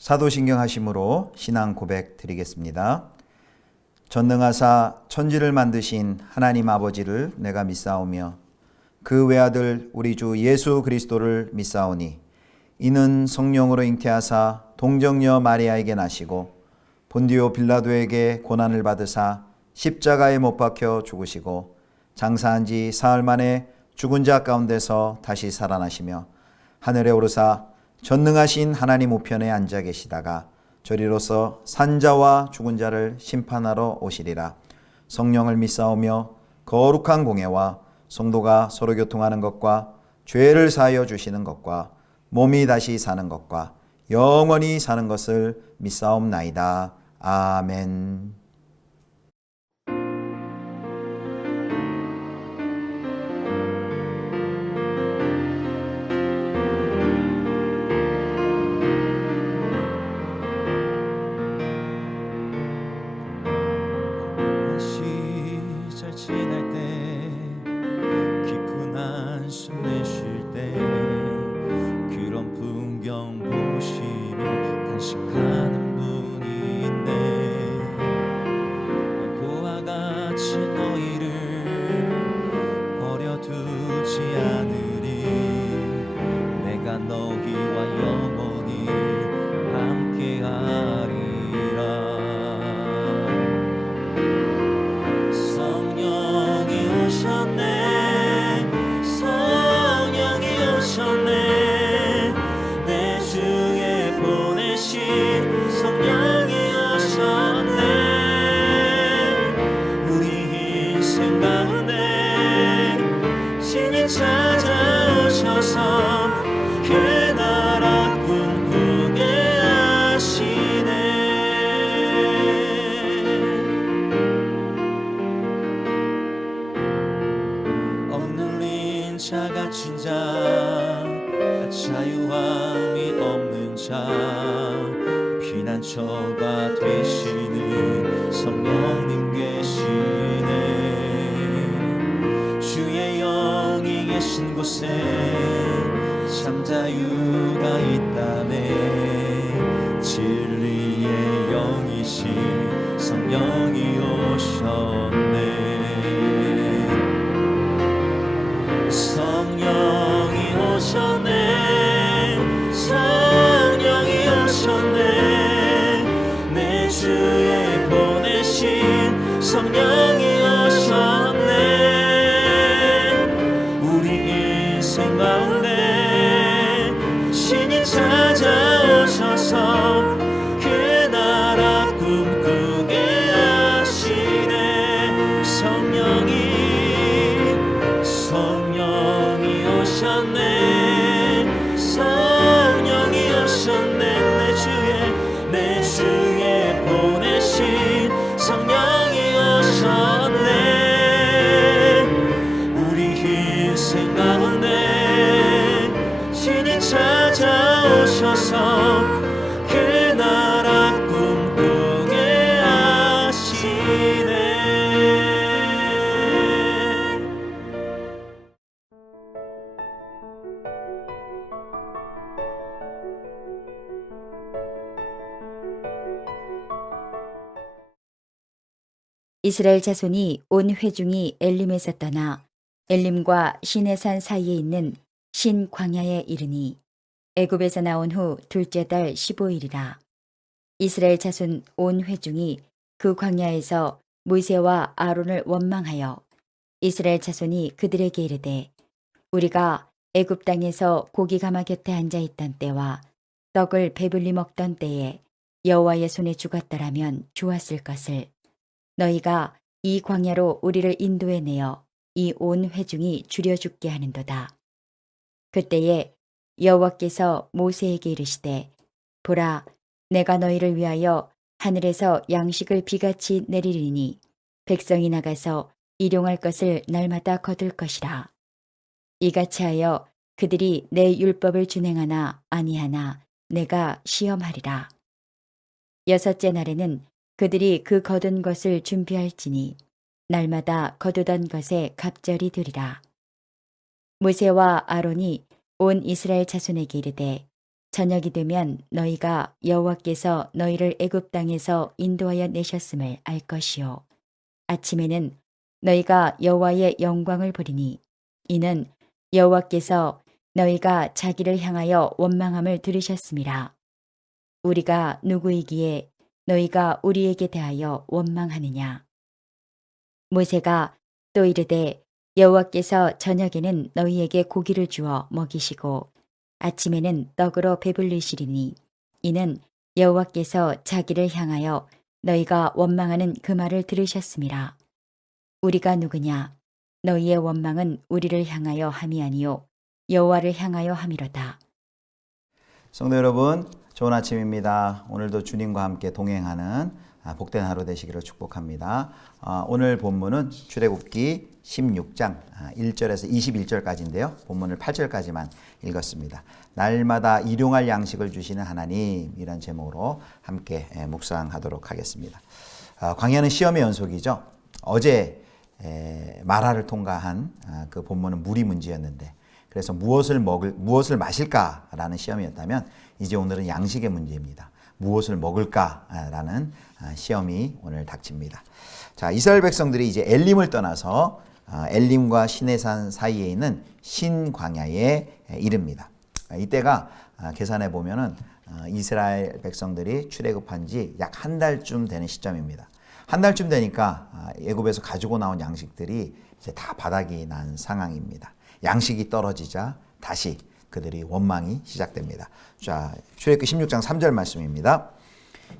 사도신경 하심으로 신앙 고백 드리겠습니다. 전능하사 천지를 만드신 하나님 아버지를 내가 믿사오며 그 외아들 우리 주 예수 그리스도를 믿사오니 이는 성령으로 잉태하사 동정녀 마리아에게 나시고 본디오 빌라도에게 고난을 받으사 십자가에 못 박혀 죽으시고 장사한 지 사흘 만에 죽은 자 가운데서 다시 살아나시며 하늘에 오르사 전능하신 하나님 우편에 앉아 계시다가 저리로서 산자와 죽은 자를 심판하러 오시리라. 성령을 믿사오며 거룩한 공예와 성도가 서로 교통하는 것과 죄를 사하여 주시는 것과 몸이 다시 사는 것과 영원히 사는 것을 믿사옵나이다. 아멘. 시절 지날 때 깊은 한숨 내쉴 때 그런 풍경 보시며 단식하는 분이 있네. 그와 같이 너희를 버려두지 않으리. 내가 너희와 영원히 함께하리라. 갇힌 자, 자유함이 없는 자, 피난처가 되시는 성령님 계시네. 주의 영이 계신 곳에 참 자유가 있다네. 진리의 영이신 성령이 오셨네. 성령이 오셨네. 성령이 오셨네. 내 주에 보내신 성령이 오셨네. 우리 인생 가운데 신이 찾아오셔서 그 나라 꿈꾸게 하시네. 성령이 오셨네. 성령이 오셨네. 내 주에 보내신 성령이 오셨네. 우리 인생 가운데 신이 찾아오셔서 그 나라 꿈꾸게 하시네. 이스라엘 자손이 온 회중이 엘림에서 떠나 엘림과 시내산 사이에 있는 신 광야에 이르니 애굽에서 나온 후 둘째 달 15일이라. 이스라엘 자손 온 회중이 그 광야에서 모세와 아론을 원망하여 이스라엘 자손이 그들에게 이르되 우리가 애굽 땅에서 고기 가마 곁에 앉아 있던 때와 떡을 배불리 먹던 때에 여호와의 손에 죽었더라면 좋았을 것을 너희가 이 광야로 우리를 인도해 내어 이 온 회중이 줄여 죽게 하는도다. 그때에 여호와께서 모세에게 이르시되 보라 내가 너희를 위하여 하늘에서 양식을 비같이 내리리니 백성이 나가서 일용할 것을 날마다 거둘 것이라. 이같이 하여 그들이 내 율법을 준행하나 아니하나 내가 시험하리라. 여섯째 날에는 그들이 그 거둔 것을 준비할지니 날마다 거두던 것에 갑절이 되리라. 모세와 아론이 온 이스라엘 자손에게 이르되 저녁이 되면 너희가 여호와께서 너희를 애굽 땅에서 인도하여 내셨음을 알 것이요. 아침에는 너희가 여호와의 영광을 보리니 이는 여호와께서 너희가 자기를 향하여 원망함을 들으셨음이라. 우리가 누구이기에 너희가 우리에게 대하여 원망하느냐. 모세가 또 이르되 여호와께서 저녁에는 너희에게 고기를 주어 먹이시고 아침에는 떡으로 배불리시리니 이는 여호와께서 자기를 향하여 너희가 원망하는 그 말을 들으셨음이라. 우리가 누구냐? 너희의 원망은 우리를 향하여 함이 아니요 여호와를 향하여 함이로다. 성도 여러분, 좋은 아침입니다. 오늘도 주님과 함께 동행하는 복된 하루 되시기를 축복합니다. 오늘 본문은 출애굽기 16장 1절에서 21절까지인데요. 본문을 8절까지만 읽었습니다. 날마다 일용할 양식을 주시는 하나님, 이런 제목으로 함께 묵상하도록 하겠습니다. 광야는 시험의 연속이죠. 어제 마라를 통과한 그 본문은 물이 문제였는데, 그래서 무엇을 마실까라는 시험이었다면 이제 오늘은 양식의 문제입니다. 무엇을 먹을까라는 시험이 오늘 닥칩니다. 자, 이스라엘 백성들이 이제 엘림을 떠나서 엘림과 시내산 사이에 있는 신광야에 이릅니다. 이때가 계산해 보면은 이스라엘 백성들이 출애굽한 지 약 한 달쯤 되는 시점입니다. 한 달쯤 되니까 애굽에서 가지고 나온 양식들이 이제 다 바닥이 난 상황입니다. 양식이 떨어지자 다시 그들이 원망이 시작됩니다. 자, 출애굽기 16장 3절 말씀입니다.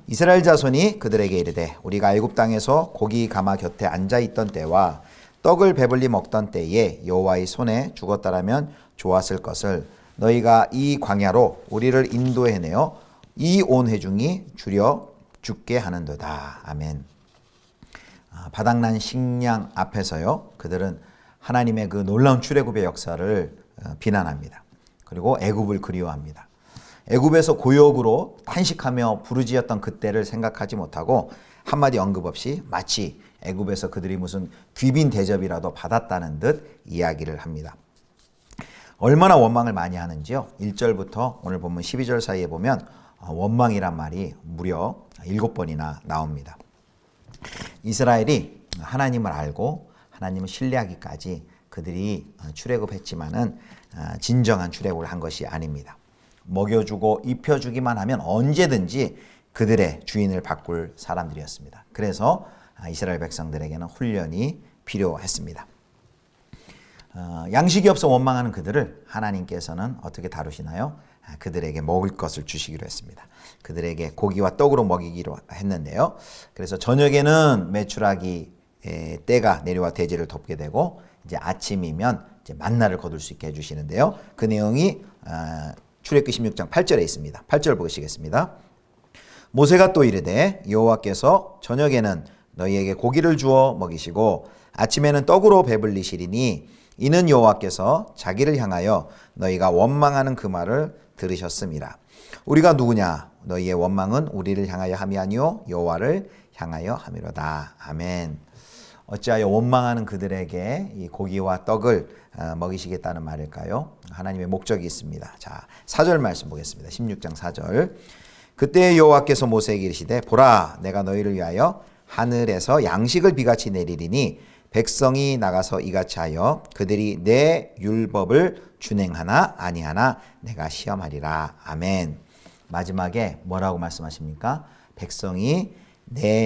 이스라엘 자손이 그들에게 이르되 우리가 애굽 땅에서 고기 가마 곁에 앉아 있던 때와 떡을 배불리 먹던 때에 여호와의 손에 죽었다라면 좋았을 것을 너희가 이 광야로 우리를 인도해내어 이 온 회중이 줄여 죽게 하는도다. 아멘. 바닥난 식량 앞에서요, 그들은 하나님의 그 놀라운 출애굽의 역사를 비난합니다. 그리고 애굽을 그리워합니다. 애굽에서 고역으로 탄식하며 부르짖었던 그때를 생각하지 못하고 한마디 언급 없이 마치 애굽에서 그들이 무슨 귀빈 대접이라도 받았다는 듯 이야기를 합니다. 얼마나 원망을 많이 하는지요. 1절부터 오늘 본문 12절 사이에 보면 원망이란 말이 무려 7번이나 나옵니다. 이스라엘이 하나님을 알고 하나님을 신뢰하기까지 그들이 출애굽했지만은 진정한 출애굽을 한 것이 아닙니다. 먹여주고 입혀주기만 하면 언제든지 그들의 주인을 바꿀 사람들이었습니다. 그래서 이스라엘 백성들에게는 훈련이 필요했습니다. 양식이 없어 원망하는 그들을 하나님께서는 어떻게 다루시나요? 그들에게 먹을 것을 주시기로 했습니다. 그들에게 고기와 떡으로 먹이기로 했는데요. 그래서 저녁에는 메추라기 때가 내려와 대지를 덮게 되고 이제 아침이면 이제 만나를 거둘 수 있게 해주시는데요. 그 내용이 출애굽기 16장 8절에 있습니다. 8절 보시겠습니다. 모세가 또 이르되 여호와께서 저녁에는 너희에게 고기를 주어 먹이시고 아침에는 떡으로 배불리시리니 이는 여호와께서 자기를 향하여 너희가 원망하는 그 말을 들으셨음이라. 우리가 누구냐? 너희의 원망은 우리를 향하여 함이 아니요 여호와를 향하여 함이로다. 아멘. 어찌하여 원망하는 그들에게 이 고기와 떡을 먹이시겠다는 말일까요? 하나님의 목적이 있습니다. 자, 4절 말씀 보겠습니다. 16장 4절. 그때 여호와께서 모세에게 이르시되 보라, 내가 너희를 위하여 하늘에서 양식을 비같이 내리리니 백성이 나가서 이같이 하여 그들이 내 율법을 준행하나 아니하나 내가 시험하리라. 아멘. 마지막에 뭐라고 말씀하십니까? 백성이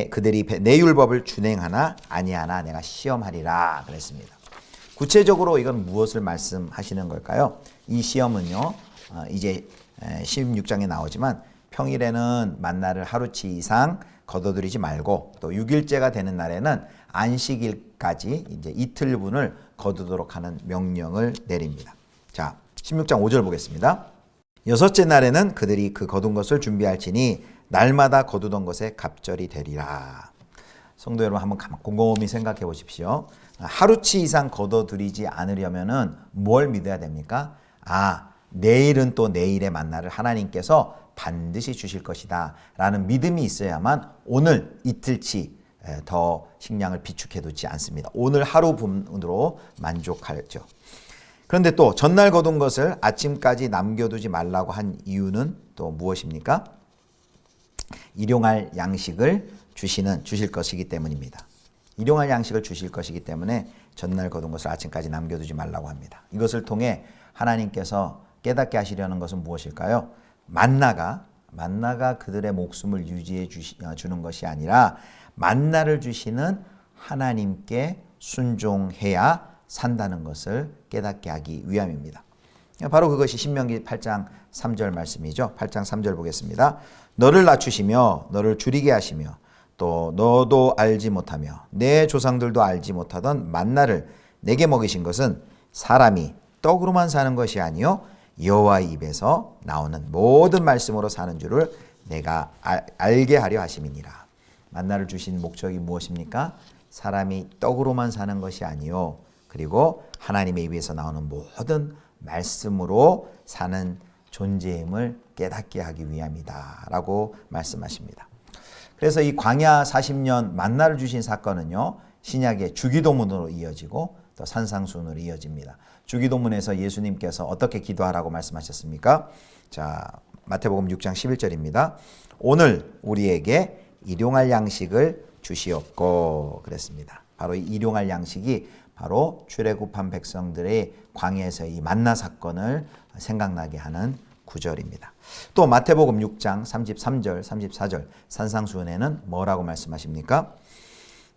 그들이 내 율법을 준행하나 아니하나 내가 시험하리라 그랬습니다. 구체적으로 이건 무엇을 말씀하시는 걸까요? 이 시험은요, 이제 16장에 나오지만 평일에는 만나를 하루치 이상 거둬들이지 말고 또 6일째가 되는 날에는 안식일까지 이제 이틀분을 거두도록 하는 명령을 내립니다. 자, 16장 5절 보겠습니다. 여섯째 날에는 그들이 그 거둔 것을 준비할지니 날마다 거두던 것에 갑절이 되리라. 성도 여러분, 한번 곰곰이 생각해 보십시오. 하루치 이상 거둬들이지 않으려면은 뭘 믿어야 됩니까? 내일은 또 내일의 만나를 하나님께서 반드시 주실 것이다 라는 믿음이 있어야만 오늘 이틀치 더 식량을 비축해 두지 않습니다. 오늘 하루분으로 만족하죠. 그런데 또 전날 거둔 것을 아침까지 남겨두지 말라고 한 이유는 또 무엇입니까? 일용할 양식을 주실 것이기 때문입니다. 일용할 양식을 주실 것이기 때문에 전날 거둔 것을 아침까지 남겨두지 말라고 합니다. 이것을 통해 하나님께서 깨닫게 하시려는 것은 무엇일까요? 만나가 그들의 목숨을 유지해 주는 것이 아니라 만나를 주시는 하나님께 순종해야 산다는 것을 깨닫게 하기 위함입니다. 바로 그것이 신명기 8장 3절 말씀이죠. 8장 3절 보겠습니다. 너를 낮추시며 너를 줄이게 하시며 또 너도 알지 못하며 내 조상들도 알지 못하던 만나를 내게 먹이신 것은 사람이 떡으로만 사는 것이 아니요 여호와의 입에서 나오는 모든 말씀으로 사는 줄을 내가 알게 하려 하심이니라. 만나를 주신 목적이 무엇입니까? 사람이 떡으로만 사는 것이 아니요 그리고 하나님의 입에서 나오는 모든 말씀으로 사는 존재임을 깨닫게 하기 위함이다 라고 말씀하십니다. 그래서 이 광야 40년 만나를 주신 사건은요, 신약의 주기도문으로 이어지고 또 산상수훈으로 이어집니다. 주기도문에서 예수님께서 어떻게 기도하라고 말씀하셨습니까? 자, 마태복음 6장 11절입니다. 오늘 우리에게 일용할 양식을 주시옵고 그랬습니다. 바로 이 일용할 양식이 바로 출애굽한 백성들의 광야에서 이 만나 사건을 생각나게 하는 구절입니다. 또 마태복음 6장 33절, 34절 산상수훈에는 뭐라고 말씀하십니까?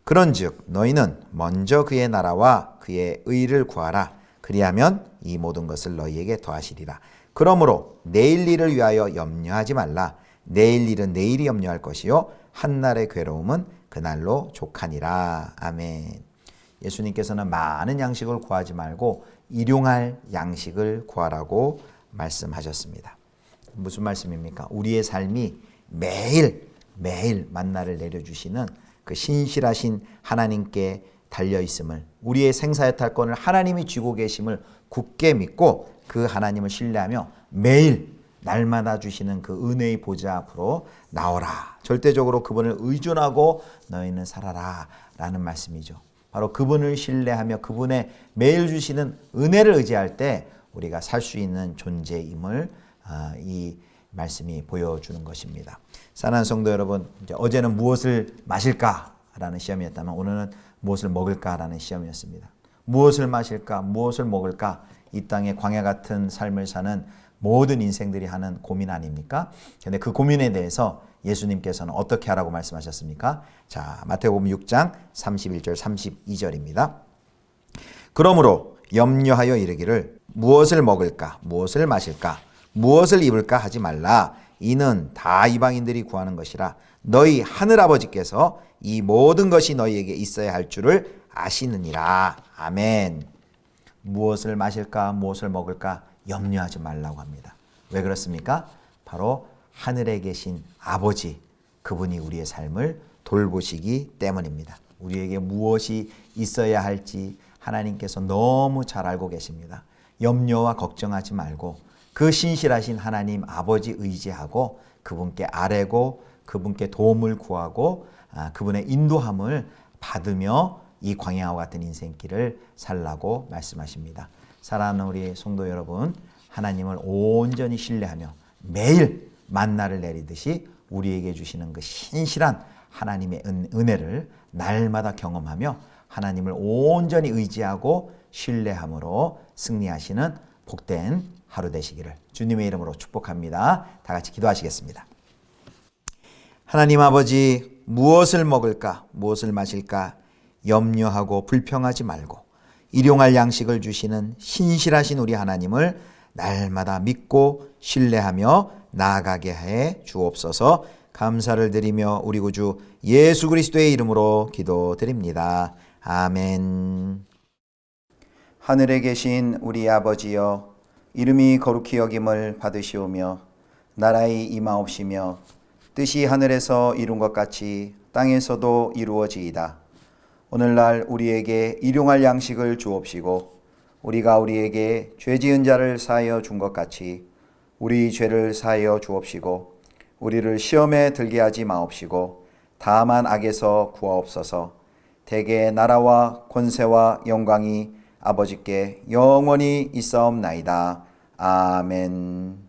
그런즉 너희는 먼저 그의 나라와 그의 의를 구하라. 그리하면 이 모든 것을 너희에게 더하시리라. 그러므로 내일 일을 위하여 염려하지 말라. 내일 일은 내일이 염려할 것이요 한날의 괴로움은 그날로 족하니라. 아멘. 예수님께서는 많은 양식을 구하지 말고 일용할 양식을 구하라고 말씀하셨습니다. 무슨 말씀입니까? 우리의 삶이 매일 만나를 내려주시는 그 신실하신 하나님께 달려있음을, 우리의 생사의 탈권을 하나님이 쥐고 계심을 굳게 믿고 그 하나님을 신뢰하며 매일 날마다 주시는 그 은혜의 보좌 앞으로 나오라. 절대적으로 그분을 의존하고 너희는 살아라 라는 말씀이죠. 바로 그분을 신뢰하며 그분의 매일 주시는 은혜를 의지할 때 우리가 살 수 있는 존재임을 이 말씀이 보여주는 것입니다. 사랑하는 성도 여러분, 이제 어제는 무엇을 마실까라는 시험이었다면 오늘은 무엇을 먹을까라는 시험이었습니다. 무엇을 마실까, 무엇을 먹을까, 이 땅에 광야 같은 삶을 사는 모든 인생들이 하는 고민 아닙니까? 그런데 그 고민에 대해서 예수님께서는 어떻게 하라고 말씀하셨습니까? 자, 마태복음 6장 31절 32절입니다. 그러므로 염려하여 이르기를 무엇을 먹을까, 무엇을 마실까, 무엇을 입을까 하지 말라. 이는 다 이방인들이 구하는 것이라. 너희 하늘아버지께서 이 모든 것이 너희에게 있어야 할 줄을 아시느니라. 아멘. 무엇을 마실까, 무엇을 먹을까 염려하지 말라고 합니다. 왜 그렇습니까? 바로 하늘에 계신 아버지, 그분이 우리의 삶을 돌보시기 때문입니다. 우리에게 무엇이 있어야 할지 하나님께서 너무 잘 알고 계십니다. 염려와 걱정하지 말고 그 신실하신 하나님 아버지 의지하고 그분께 아뢰고 그분께 도움을 구하고 그분의 인도함을 받으며 이 광야와 같은 인생길을 살라고 말씀하십니다. 사랑하는 우리 성도 여러분, 하나님을 온전히 신뢰하며 매일 만나를 내리듯이 우리에게 주시는 그 신실한 하나님의 은혜를 날마다 경험하며 하나님을 온전히 의지하고 신뢰함으로 승리하시는 복된 하루 되시기를 주님의 이름으로 축복합니다. 다 같이 기도하시겠습니다. 하나님 아버지, 무엇을 먹을까, 무엇을 마실까 염려하고 불평하지 말고 일용할 양식을 주시는 신실하신 우리 하나님을 날마다 믿고 신뢰하며 나아가게 해 주옵소서. 감사를 드리며 우리 구주 예수 그리스도의 이름으로 기도드립니다. 아멘. 하늘에 계신 우리 아버지여, 이름이 거룩히 여김을 받으시오며 나라의 임하옵시며 뜻이 하늘에서 이룬 것 같이 땅에서도 이루어지이다. 오늘날 우리에게 일용할 양식을 주옵시고 우리가 우리에게 죄 지은 자를 사하여 준 것 같이 우리 죄를 사하여 주옵시고 우리를 시험에 들게 하지 마옵시고 다만 악에서 구하옵소서. 대개 나라와 권세와 영광이 아버지께 영원히 있사옵나이다. 아멘.